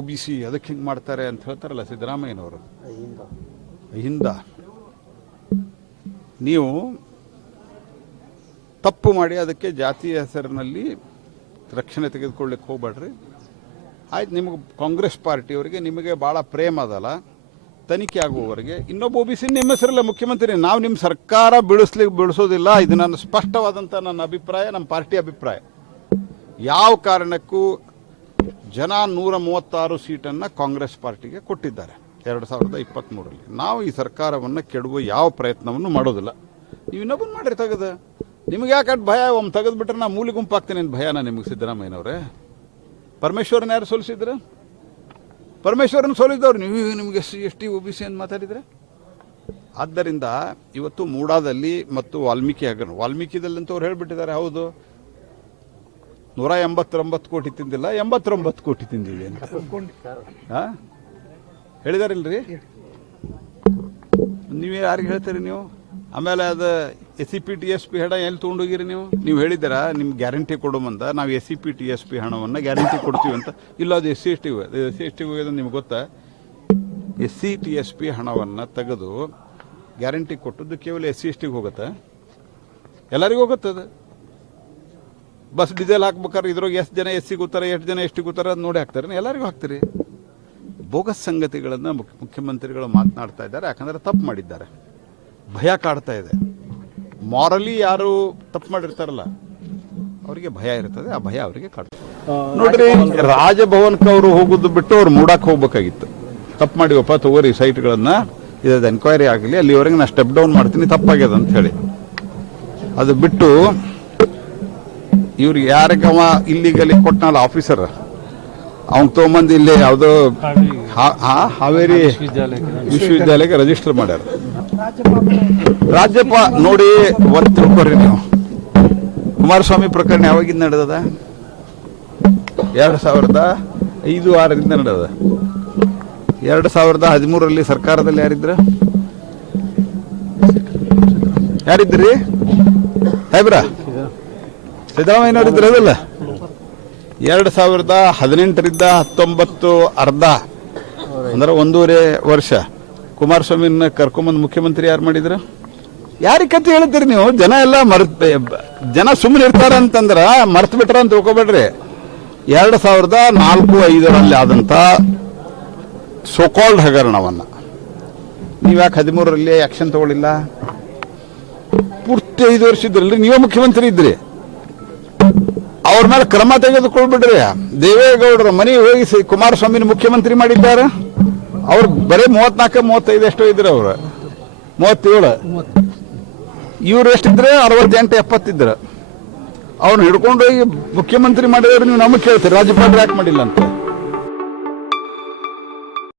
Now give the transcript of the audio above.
B C ಅದಕ್ಕೆ ಹಿಂಗೆ ಮಾಡ್ತಾರೆ ಅಂತ ಹೇಳ್ತಾರಲ್ಲ ಸಿದ್ದರಾಮಯ್ಯನವರು. ಹಿಂದ ನೀವು ತಪ್ಪು ಮಾಡಿ ಅದಕ್ಕೆ ಜಾತಿಯ ಹೆಸರಿನಲ್ಲಿ ರಕ್ಷಣೆ ತೆಗೆದುಕೊಳ್ಳಿಕ್ಕೆ ಹೋಗ್ಬೇಡ್ರಿ. ಆಯ್ತು ನಿಮಗೆ ಕಾಂಗ್ರೆಸ್ ಪಾರ್ಟಿಯವರಿಗೆ ನಿಮಗೆ ಭಾಳ ಪ್ರೇಮ ಅದಲ್ಲ. ತನಿಖೆ ಆಗುವವರೆಗೆ ಇನ್ನೊಬ್ಬ ಒ ಬಿ ಸಿ ನಿಮ್ಮ ಹೆಸರಲ್ಲ ಮುಖ್ಯಮಂತ್ರಿ ನಾವು ನಿಮ್ಮ ಸರ್ಕಾರ ಬೀಳಿಸ್ಲಿಕ್ಕೆ ಬೀಳಿಸೋದಿಲ್ಲ. ಇದು ನನ್ನ ಸ್ಪಷ್ಟವಾದಂಥ ನನ್ನ ಅಭಿಪ್ರಾಯ ನಮ್ಮ ಪಾರ್ಟಿ ಅಭಿಪ್ರಾಯ. ಯಾವ ಕಾರಣಕ್ಕೂ ಜನ ನೂರ ಮೂವತ್ತಾರು ಸೀಟನ್ನು ಕಾಂಗ್ರೆಸ್ ಪಾರ್ಟಿಗೆ ಕೊಟ್ಟಿದ್ದಾರೆ. ಎರಡು ಸಾವಿರದ ಇಪ್ಪತ್ತ್ಮೂರರಲ್ಲಿ ನಾವು ಈ ಸರ್ಕಾರವನ್ನು ಕೆಡುವ ಯಾವ ಪ್ರಯತ್ನವನ್ನು ಮಾಡೋದಿಲ್ಲ. ನೀವು ಇನ್ನೊಬ್ಬನ ಮಾಡಿರಿ ತೆಗೆದು. ನಿಮ್ಗೆ ಯಾಕೆ ಭಯ? ಒಮ್ಮೆ ತೆಗೆದುಬಿಟ್ರೆ ನಾ ಮೂಲಿ ಗುಂಪಾಗ್ತೀನಿ ಅಂತ ಭಯನ ನಿಮಗೆ ಸಿದ್ದರಾಮಯ್ಯನವ್ರೆ. ಪರಮೇಶ್ವರನ ಯಾರು ಸೋಲಿಸಿದ್ರೆ? ಪರಮೇಶ್ವರನ ಸೋಲಿದ್ದವ್ರು ನೀವು. ನಿಮಗೆ S C, S T, O B C ಅಂತ ಮಾತಾಡಿದರೆ? ಆದ್ದರಿಂದ ಇವತ್ತು ಮೂಡಾದಲ್ಲಿ ಮತ್ತು ವಾಲ್ಮೀಕಿ ಹಗರಣ. ಅವ್ರು ಹೇಳ್ಬಿಟ್ಟಿದ್ದಾರೆ, ಹೌದು. ನೂರ ಎಂಬತ್ತೊಂಬತ್ತು ಕೋಟಿ ತಿಂದಿಲ್ಲ, ಎಂಬತ್ತೊಂಬತ್ತು ಕೋಟಿ ತಿಂದಿದೆ ಅಂತ. ಹಾ ಹೇಳಿದಾರಿಲ್ರಿ? ನೀವು ಯಾರಿಗೆ ಹೇಳ್ತೀರಿ ನೀವು? ಆಮೇಲೆ ಅದು S C P T S P ಹಣ ಎಲ್ಲಿ ತೊಗೊಂಡೋಗಿರಿ ನೀವು? ನೀವು ಹೇಳಿದ್ದೀರಾ ನಿಮ್ಗೆ ಗ್ಯಾರಂಟಿ ಕೊಡುವಂತ ನಾವು S C P T S P ಹಣವನ್ನು ಗ್ಯಾರಂಟಿ ಕೊಡ್ತೀವಿ ಅಂತ. ಇಲ್ಲ, ಅದು S C S T S C S T ಹೋಗೋದು ನಿಮ್ಗೆ ಗೊತ್ತಾ? S C T S P ಹಣವನ್ನು ತೆಗೆದು ಗ್ಯಾರಂಟಿ ಕೊಟ್ಟದ್ದು ಕೇವಲ ಎಸ್ ಸಿ ಎಸ್ ಟಿಗೆ ಹೋಗುತ್ತೆ? ಎಲ್ಲರಿಗೂ ಹೋಗುತ್ತದೆ? ಬಸ್ ಡೀಸೆಲ್ ಹಾಕ್ಬೇಕಾದ್ರೆ ಇದ್ರಾಗ ಎಷ್ಟು ಜನ ಎಸ್ ಸಿಗುತ್ತಾರೆ ಕೂತಾರೆ ಎಷ್ಟು ಜನ ಎಷ್ಟು ಸಿಗುತ್ತಾರೆ ಅದು ನೋಡಿ ಹಾಕ್ತಾರೆ. ಎಲ್ಲರಿಗೂ ಹಾಕ್ತೀರಿ. ಬೋಗಸ್ ಸಂಗತಿಗಳನ್ನು ಮುಖ್ಯ ಮುಖ್ಯಮಂತ್ರಿಗಳು ಮಾತನಾಡ್ತಾ ಇದ್ದಾರೆ. ಯಾಕಂದರೆ ತಪ್ಪು ಮಾಡಿದ್ದಾರೆ. ಭಯ ಕಾಡ್ತಾ ಇದೆ. ಮಾರಲಿ ಯಾರು ತಪ್ಪು ಮಾಡಿರ್ತಾರಲ್ಲ ಅವರಿಗೆ ಭಯ ಇರ್ತದೆ. ಆ ಭಯ ಅವರಿಗೆ ಕಾಡ್ತದೆ ನೋಡ್ರಿ ರಾಜಭವನಕ್ಕೆ ಅವರು ಹೋಗೋದು ಬಿಟ್ಟು ಅವ್ರು ಮೂಡಕ್ಕೆ ಹೋಗ್ಬೇಕಾಗಿತ್ತು. ತಪ್ಪು ಮಾಡಿವಪ್ಪ ತಗೋರಿ ಸೈಟ್ಗಳನ್ನು. ಇದ ಎನ್ಕ್ವೈರಿ ಆಗಲಿ ಅಲ್ಲಿವರೆಗೆ ನಾ ಸ್ಟೆಪ್ ಡೌನ್ ಮಾಡ್ತೀನಿ ತಪ್ಪಾಗ್ಯದ ಅಂತ ಹೇಳಿ. ಅದು ಬಿಟ್ಟು ಇವ್ರಿಗೆ ಯಾರಿಗವ ಇಲ್ಲಿಗಲ್ಲಿ ಕೊಟ್ಟನಲ್ಲ ಆಫೀಸರ್ ಅವ್ನ ತೊಗೊಂಬಂದು ಇಲ್ಲಿ ಯಾವುದೋ ಹಾವೇರಿ ವಿಶ್ವವಿದ್ಯಾಲಯಕ್ಕೆ ರಿಜಿಸ್ಟರ್ ಮಾಡ್ಯಾರ. ರಾಜ್ಯಪ್ಪ ನೋಡಿ ಒಂದ್ ತಿಳ್ಕೊರಿ ನೀವು. ಕುಮಾರಸ್ವಾಮಿ ಪ್ರಕರಣ ಯಾವಾಗಿಂದ ನಡೆದದ? ಎರಡು ಸಾವಿರದ ಐದು, ಆರರಿಂದ ನಡೆದ ಎರಡು ಸಾವಿರದ ಹದಿಮೂರರಲ್ಲಿ ಸರ್ಕಾರದಲ್ಲಿ ಯಾರಿದ್ರ? ಯಾರಿದ್ರಿ ಸಾಹೇಬ್ರ? ಸಿದ್ದರಾಮಯ್ಯನವರಿದ್ರು ಅದಲ್ಲ? ಎರಡು ಸಾವಿರದ ಹದಿನೆಂಟರಿಂದ ಹತ್ತೊಂಬತ್ತು ಅರ್ಧ, ಅಂದ್ರೆ ಒಂದೂವರೆ ವರ್ಷ. ಕುಮಾರಸ್ವಾಮಿನ ಕರ್ಕೊಂಬಂದು ಮುಖ್ಯಮಂತ್ರಿ ಯಾರು ಮಾಡಿದ್ರು? ಯಾರಿಗೆ ಕತೆ ಹೇಳ್ತೀರಿ ನೀವು? ಜನ ಎಲ್ಲ ಮರ್ತ್ ಜನ ಸುಮ್ಮನೆ ಇರ್ತಾರ ಅಂತಂದ್ರೆ ಮರ್ತ್ ಬಿಟ್ರ ಅಂತ ತಿಳ್ಕೊಬೇಡ್ರಿ. ಎರಡು ಸಾವಿರದ ನಾಲ್ಕು, ಐದರಲ್ಲಿ ಆದಂಥ ಸೋಕಾಲ್ಡ್ ಹಗರಣವನ್ನ. ನೀವ್ಯಾಕೆ ಹದಿಮೂರರಲ್ಲಿ ಆಕ್ಷನ್ ತಗೊಳ್ಳಿಲ್ಲ? ಪೂರ್ತಿ ಐದು ವರ್ಷ ಇದ್ರಲ್ರಿ ನೀವೇ ಮುಖ್ಯಮಂತ್ರಿ ಇದ್ರಿ. ಅವ್ರ ಮೇಲೆ ಕ್ರಮ ತೆಗೆದುಕೊಳ್ಬಿಡ್ರಿ. ದೇವೇಗೌಡರ ಮನೆ ಹೋಗಿ ಕುಮಾರಸ್ವಾಮಿನ ಮುಖ್ಯಮಂತ್ರಿ ಮಾಡಿದ್ದಾರೆ. ಅವ್ರು ಬರೀ ಮೂವತ್ನಾಲ್ಕು, ಮೂವತ್ತೈದು ಎಷ್ಟೋ ಇದ್ರು ಅವ್ರು. ಮೂವತ್ತೇಳು. ಇವ್ರು ಎಷ್ಟಿದ್ರೆ ಅರವತ್ತೆಂಟು ಎಪ್ಪತ್ತಿದ್ರು ಅವ್ರನ್ನ ಹಿಡ್ಕೊಂಡು ಹೋಗಿ ಮುಖ್ಯಮಂತ್ರಿ ಮಾಡಿದ್ರೆ ನೀವು ನಮಗೆ ಕೇಳ್ತೀರಿ. ರಾಜ್ಯಪಾಲರು ಯಾಕೆ ಮಾಡಿಲ್ಲ ಅಂತ.